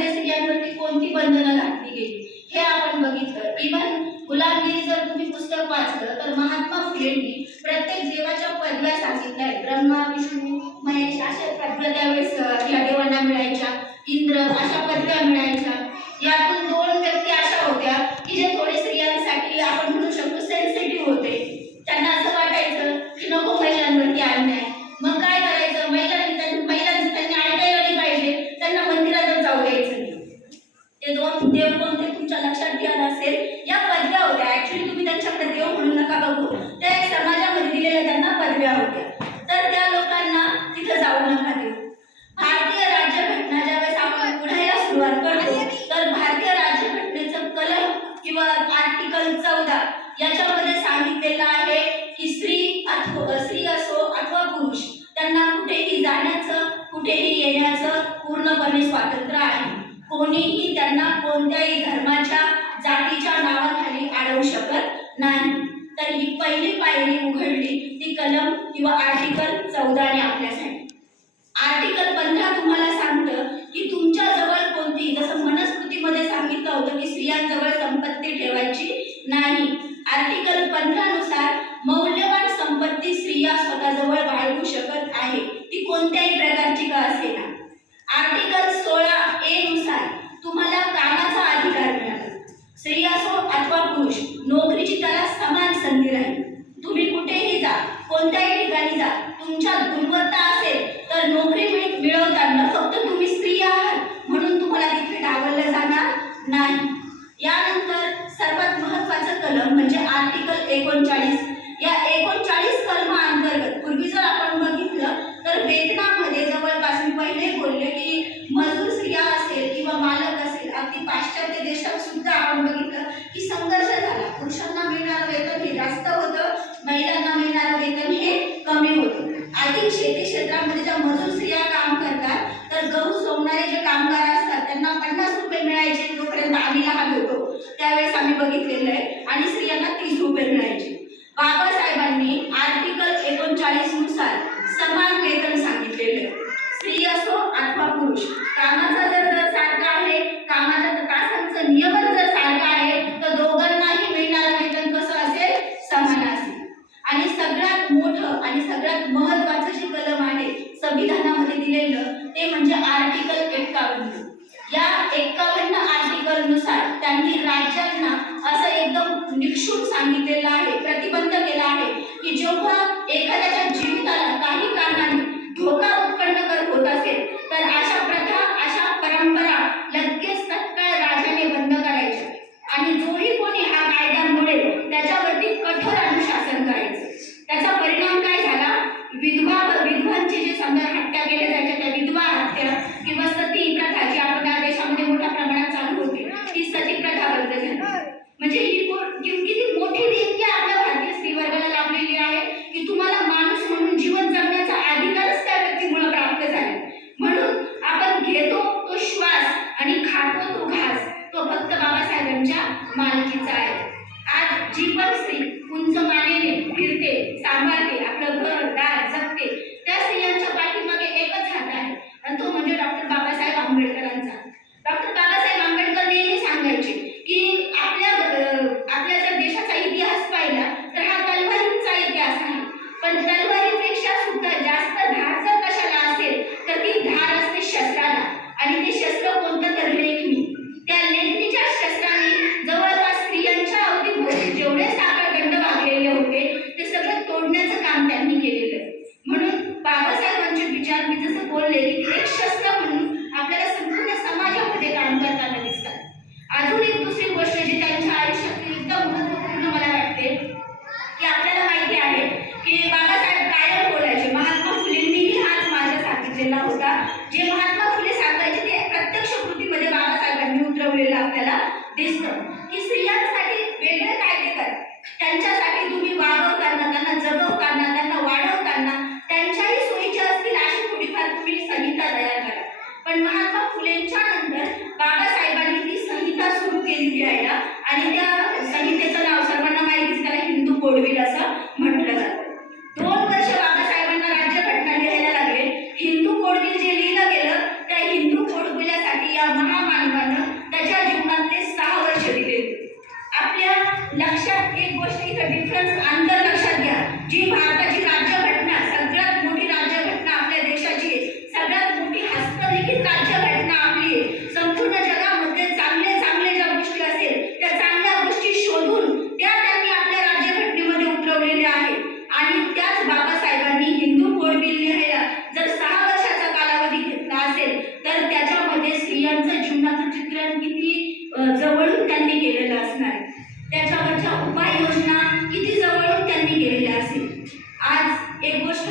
मध्ये कोणती बंधनं घातली गेली? हे आपण बघितलं. इव्हन गुलामगिरी जर तुम्ही पुस्तक वाचलं तर महात्मा फुलेंनी प्रत्येक देवाच्या पदव्या सांगितल्या. ब्रह्मा विष्णू महेश अशा पदव्या त्यावेळेस या देवांना मिळायच्या. इंद्र अशा पदव्या मिळायच्या. यातून दोन व्यक्ती अशा होत्या की जे थोडे स्त्रियांसाठी आपण म्हणू शकतो सेन्सिटिव्ह होते. त्यांना असं वाटायचं की नको महिलांवरती अन्याय. मग काय दोन देव कोणते तुमच्या लक्षात येणार असेल? कलम म्हणजे आर्टिकल एकोणचाळीस 92 चिन्हाचं चित्रण किती जवळून त्यांनी केलेलं असणार. त्याच्यावरच्या उपाययोजना किती जवळून त्यांनी केलेल्या असेल आज एक गोष्ट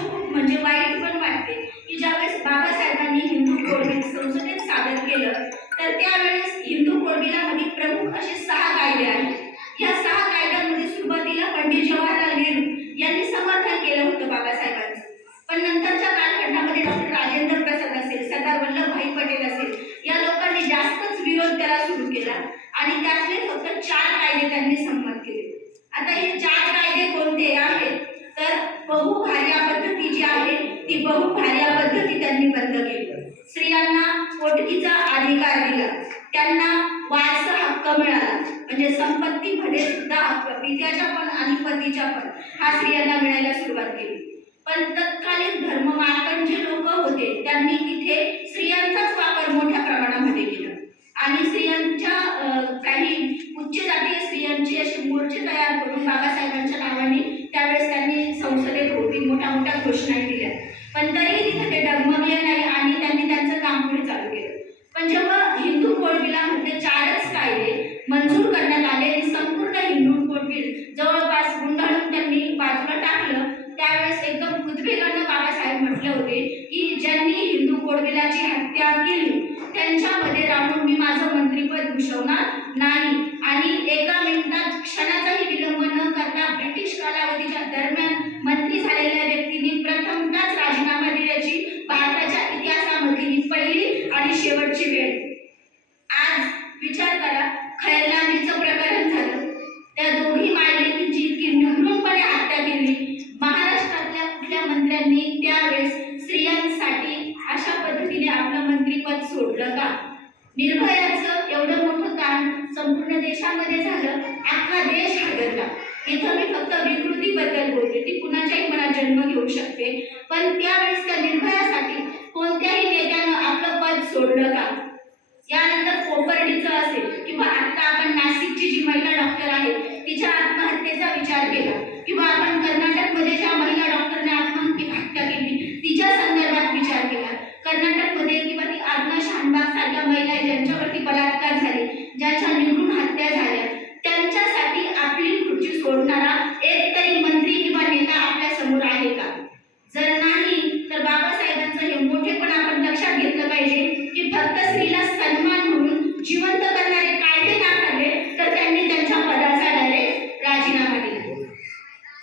जी आहे ती बहुभार्या पद्धती त्यांनी बंद केली. स्त्रियांना पोटकीचा अधिकार दिला. त्यांना वारसा हक्क मिळाला. म्हणजे संपत्तीमध्ये सुद्धा हक्क पित्याच्या पण आणि पतीच्या पण हा स्त्रियांना मिळायला सुरुवात केली. पण तत्कालीन धर्म जे लोक होते त्यांनी तिथे स्त्रियांचाच वापर मोठ्या प्रमाणामध्ये केला. आणि स्त्रियांच्या काही उच्च जातीय स्त्रियांचे असे मोर्चे तयार करून बाबासाहेबांच्या नावाने त्यावेळेस त्यांनी संसदेत होती मोठ्या मोठ्या घोषणा केल्या. पण तरीही तिथे ते डगमगले नाही आणि त्यांनी त्यांचं काम पुढे चालू केलं पण जेव्हा हिंदू कोड बिलामध्ये चारच कायदे मंजूर करण्यात आले आणि संपूर्ण हिंदू कोड बिल जवळपास गुंडाळून त्यांनी बाजूला टाकलं त्यावेळेस एकदम उद्वेगानं बाबासाहेब म्हटले होते की ज्यांनी हिंदू कोड बिलाची हत्या केली त्यांच्यामध्ये राहून मी माझं मंत्रीपद भूषवणार नाही आणि एका मिनिटात क्षणाचाही विलंब न करता ब्रिटिश कालावधीच्या दरम्यान मंत्री झालेल्या व्यक्तींनी प्रथमच राजीनामा दिल्याची भारताच्या इतिहासामधली पहिली आणि शेवटची वेळ. आज विचार करा खैरलांचं प्रकरण झालं. त्या दोन्ही मायलेकींची इतकी निर्घृणपणे हत्या केली. महाराष्ट्रातल्या कुठल्या मंत्र्यांनी त्यावेळेस स्त्रियांसाठी अशा पद्धतीने आपलं मंत्रीपद सोडलं का? निर्भयाचं एवढं मोठं काम संपूर्ण देशामध्ये झालं अख्खा देश हादरला इथं मी फक्त विकृतीबद्दल बोलते ती कुणाच्याही मनात जन्म घेऊ शकते. पण त्यावेळेस त्या निर्भयासाठी कोणत्याही नेत्यानं आपलं पद सोडलं का? यानंतर कोपर्डीचं असेल किंवा आता आपण नाशिकची जी महिला डॉक्टर आहे तिच्या आत्महत्येचा विचार केला. किंवा आपण कर्नाटकमध्ये ज्या महिला डॉक्टरने आत्महत्या हत्या केली तिच्या संदर्भात विचार केला. कर्नाटकमध्ये किंवा ती आत्मा शानबाग सारख्या महिला ज्यांच्यावरती बलात्कार झाले ज्यांच्या निघून हत्या झाल्या त्यांच्यासाठी आपली खुर्ची सोडणारा एक तरी मंत्री किंवा नेता आपल्यासमोर आहे का जर नाही तर बाबासाहेबांचं हे मोठेपण आपण लक्षात घेतलं पाहिजे की फक्त स्त्रीला सन्मान म्हणून जिवंत करणारे कायदे नाकारले तर त्यांनी त्यांच्या पदाचा डायरेक्ट राजीनामा दिला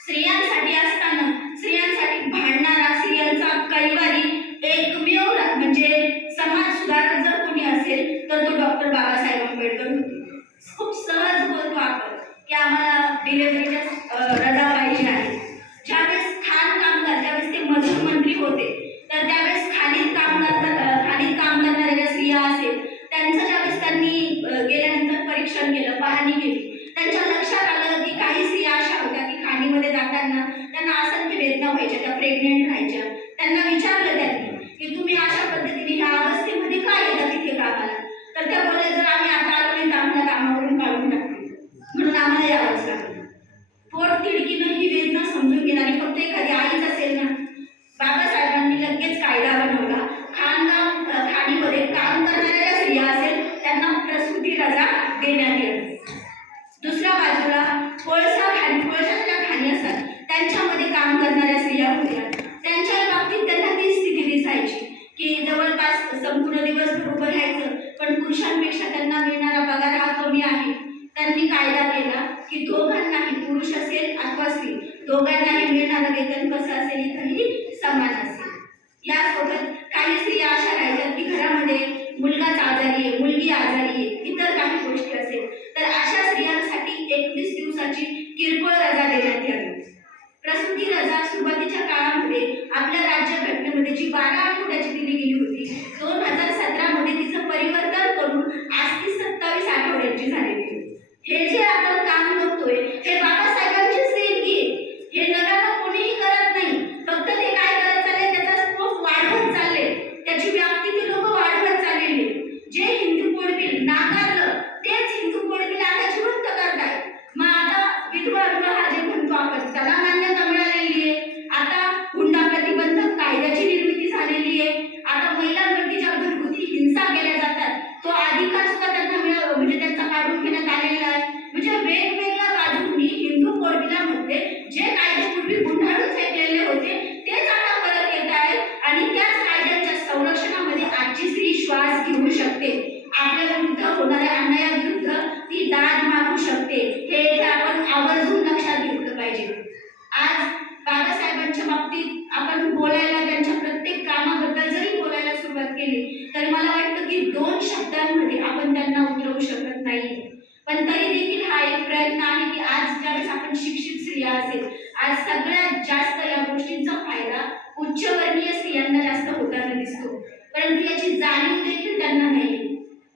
स्त्रियांसाठी असताना स्त्रियांसाठी भांडणारा स्त्रियांचा कैवारी एकमेव रा- म्हणजे समाज सुधारक जर कोणी असेल तर तो डॉक्टर बाबासाहेब आंबेडकर होते खूप सहज बोलतो आपण की आम्हाला डिलेव्हरीच्या रजा पाहिजे आहे ज्यावेळेस खाण कामगार ज्यावेळेस ते मजूर मंत्री होते तर त्यावेळेस खालीत काम करता खालीत काम करणाऱ्या ज्या स्त्रिया असेल त्यांचं ज्यावेळेस त्यांनी अ, गेल्यानंतर परीक्षण केलं पाहणी केली त्यांच्या लक्षात आलं की काही स्त्रिया अशा होत्या की खाणीमध्ये जाताना त्यांना असंख्य वेदना व्हायच्या त्या प्रेग्नेंट राहायच्या त्यांना विचारलं त्यांनी की तुम्ही अशा पद्धतीने ह्या अवस्थेमध्ये का येता तिथे कामाला तर त्या बोलल्या जर आम्ही आता आलो नाही तर आम्हाला कामावरून काढून टाकतील म्हणून आम्हाला यावंच लागलं पोट तिडकीनं ही वेदना समजून घेणारी फक्त एखादी आईच असेल ना नक्कीच कायदा बनवला. खाणकाम खाणीमध्ये काम करणाऱ्या ज्या स्त्रिया असेल त्यांना प्रसूती रजा देण्यात येईल दुसऱ्या बाजूला कोळसा खाणी कोळशाच्या ज्या खाणी असतात त्यांच्यामध्ये काम करणाऱ्या स्त्रिया होत्या त्यांच्या बाबतीत त्यांना ती स्थिती दिसायची की जवळपास संपूर्ण दिवसभर उभं राहायचं पण पुरुषांपेक्षा त्यांना मिळणारा पगार हा कमी आहे त्यांनी कायदा केला की दोघांनाही पुरुष असेल अथवा स्त्री दोघांनाही मिळणारं वेतन कसं असेल इथंही समान असेल यासोबत काही स्त्रिया अशा राहायच्यात की घरामध्ये मुलगाच आजारी आहे मुलगी आजारी आहे इतर काही गोष्टी असेल तर अशा स्त्रियांसाठी एकवीस दिवसाची किरकोळ रजा देण्यात यावी प्रसूती रजा सुरुवातीच्या काळामध्ये आपल्या राज्यघटनेमध्ये जी बारा आठवड्याची दिली गेली होती दोन हजार सतरामध्ये तिचं परिवर्तन करून आज ती सत्तावीस आठवड्याची झालेली आहे हे जे आपण काम बघतोय हे बाबासाहेबांचीच देणगी आहे हे नव्यानं कोणीही करत नाही फक्त ते काय करत चालले त्याचा स्कोप वाढवत चालले त्याची व्याप्ती ते लोक वाढवत चाललेली आहे. जे हिंदू कोड बिल नाकारलं तेच हिंदू होणाऱ्या अन्यायाविरुद्ध ती दाद मागू शकते हे इथे आपण आवर्जून लक्षात घेतलं पाहिजे आज बाबासाहेबांच्या बाबतीत आपण बोलायला त्यांच्या प्रत्येक कामाबद्दल जरी बोलायला सुरुवात केली तर मला वाटतं की दोन शब्दांमध्ये आपण त्यांना उतरवू शकत नाही पण तरी देखील हा एक प्रयत्न आहे की आज ज्यावेळेस आपण शिक्षित स्त्रिया असेल आज सगळ्यात जास्त या गोष्टींचा फायदा उच्चवर्णीय स्त्रियांना जास्त होताना दिसतो. परंतु याची जाणीव देखील त्यांना नाही.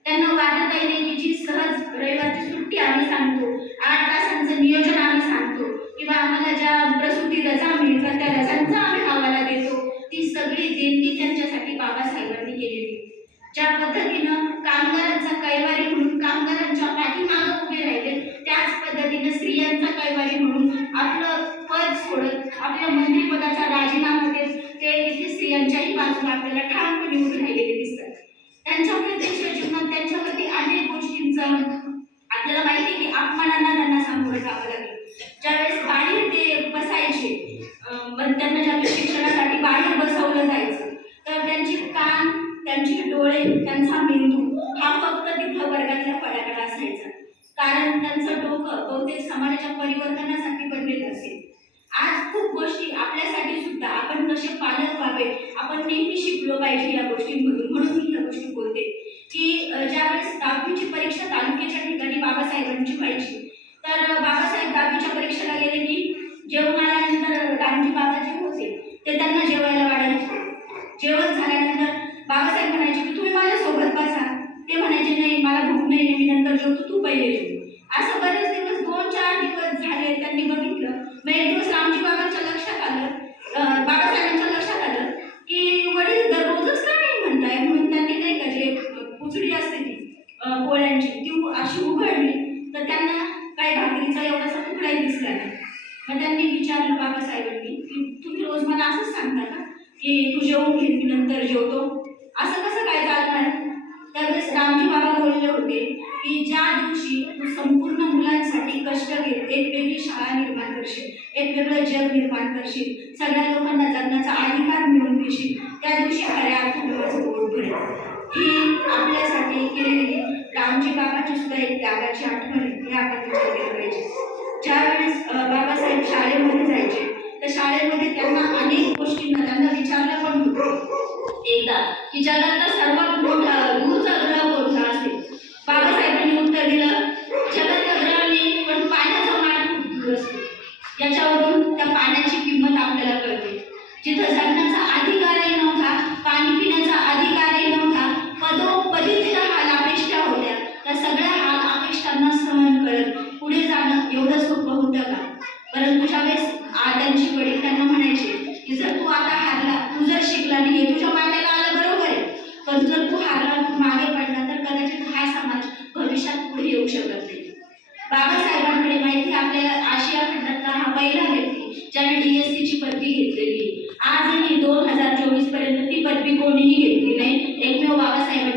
त्यांना वाटत आहे की जी सहज रविवारची सुट्टी आम्ही सांगतो आठ तासांचं नियोजन आम्ही सांगतो किंवा आम्हाला ज्या प्रसूती रजा मिळतात त्या रजांचा आम्ही हवाला देतो ती सगळी देणगी त्यांच्यासाठी बाबासाहेबांनी केलेली. ज्या पद्धतीनं कामगारांचा कैवारी म्हणून कामगारांच्या पाठीमागं उभे राहिले त्याच पद्धतीनं स्त्रियांचा कैवारी म्हणून आपलं पद सोडत आपल्या मंत्रिपदाचा राजीनामा देत ते तिथे स्त्रियांच्याही बाजूला आपल्याला ठामपणे उभे राहिलेले दिसतात. त्यांच्या प्रत्यक्ष जीवनात त्यांच्यावरती अनेक गोष्टींचा आपल्याला माहिती आहे की अपमानांना त्यांना सामोरं जावं लागतं ज्यावेळेस बाहेर ते बसायचे अं, मग त्यांना ज्यावेळेस शिक्षणासाठी बाहेर बसवलं जायचं तर त्यांची कान त्यांचे डोळे त्यांचा मेंदू हा फक्त तिथं वर्गातल्या फळ्याकडे असायचा कारण त्यांचं डोकं बहुतेक समाजाच्या परिवर्तनासाठी बनलेलं असेल आज खूप गोष्टी आपल्यासाठी सुद्धा आपण कसे पालक व्हावे. आपण नेहमी शिकलो पाहिजे या गोष्टींमधून म्हणून मी ह्या गोष्टी बोलते. की ज्यावेळेस दहावीची परीक्षा तालुक्याच्या ठिकाणी बाबासाहेबांची व्हायची तर बाबासाहेब दहावीच्या परीक्षेला गेले की जेवण आल्यानंतर रामजी बाबा जे होते. ते त्यांना जेवायला वाढायचे. जेवण झाल्यानंतर बाबासाहेब म्हणायचे की तुम्ही माझ्यासोबत बसा. ते म्हणायचे नाही मला भूक नाही मी नंतर जेवतो तू पहिले जेवतो असं बरेच दिवस दोन चार दिवस झाले त्यांनी बघितलं मग एक दिवस रामजी बाबांच्या लक्षात आलं अं, बाबासाहेबांच्या लक्षात आलं की वडील दररोजच का नाही म्हणताय म्हणून त्यांनी नाही का जे पुचडी असते ती अं, पोळ्यांची ती अशी उघडली तर त्यांना काही भाकरीचा एवढासा तुकडाही दिसला नाही मग त्यांनी विचारलं बाबासाहेबांनी की तुम्ही रोज मला असंच सांगता का? की तू जेवून घे मी नंतर जेवतो. असं कसं काय चालणार? त्यावेळेस रामजी बाबा बोलले होते की ज्या दिवशी तू संपूर्ण मुलांसाठी कष्ट घेत एक वेगळी शाळा निर्माण करशील एक वेगळं जग निर्माण करशील सगळ्या लोकांना जगण्याचा अधिकार मिळवून देशील त्या दिवशी खऱ्या अर्थानं माझं पोट भरेल. ही आपल्यासाठी केलेली रामजी बाबाची सुद्धा एक त्यागाची आठवण आहे हे आपण विचार केला पाहिजे ज्यावेळेस बाबासाहेब शाळेमध्ये जायचे तर शाळेमध्ये त्यांना अनेक गोष्टींना त्यांना विचारलं पण होतं एकदा की जगातला सर्वात जीएसटी ची पदवी घेतलेली. आजही दोन हजार चोवीसपर्यंत ती पदवी कोणीही घेतली नाही. एकमेव बाबासाहेब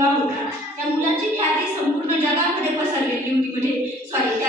मुलगा होता. त्या मुलांची ख्याती संपूर्ण जगामध्ये पसरलेली होती. म्हणजे सॉरी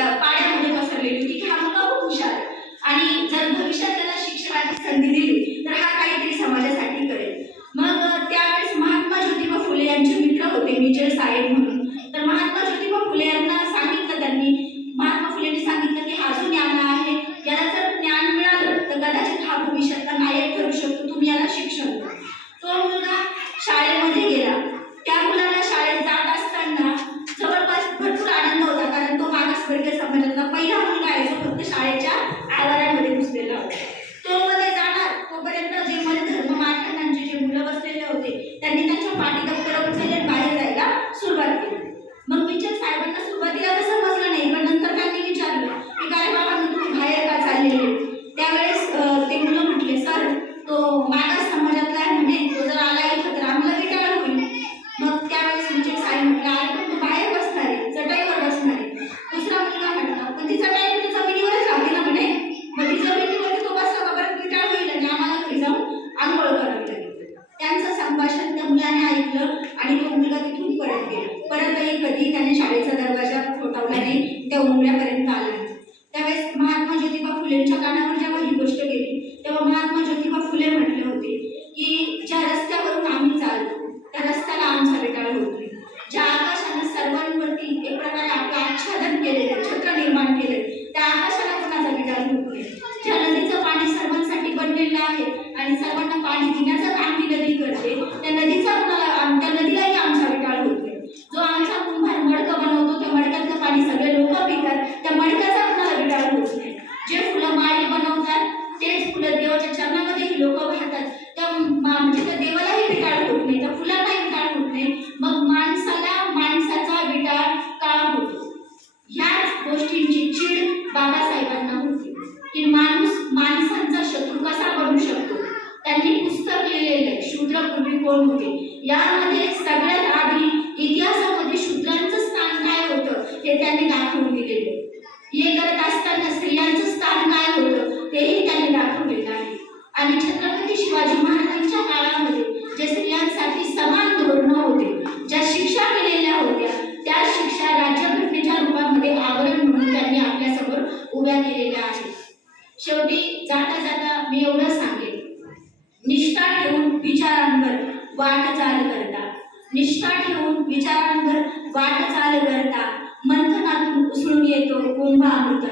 त्याने ऐकलं आणि तो मुलगा तिथून परत गेला. परत कधी त्याने शाळेचा दरवाजा ठोठावला नाही त्या उमऱ्यापर्यंत आला त्यावेळेस महात्मा ज्योतिबा फुलेंच्या कानावर शेवटी जाता जाता मी एवढं सांगेन. निष्ठा ठेवून विचारांवर वाट चाल करता. निष्ठा ठेवून विचारांवर वाट चाल करता. मंथनातून उसळून येतो कुंभामृत.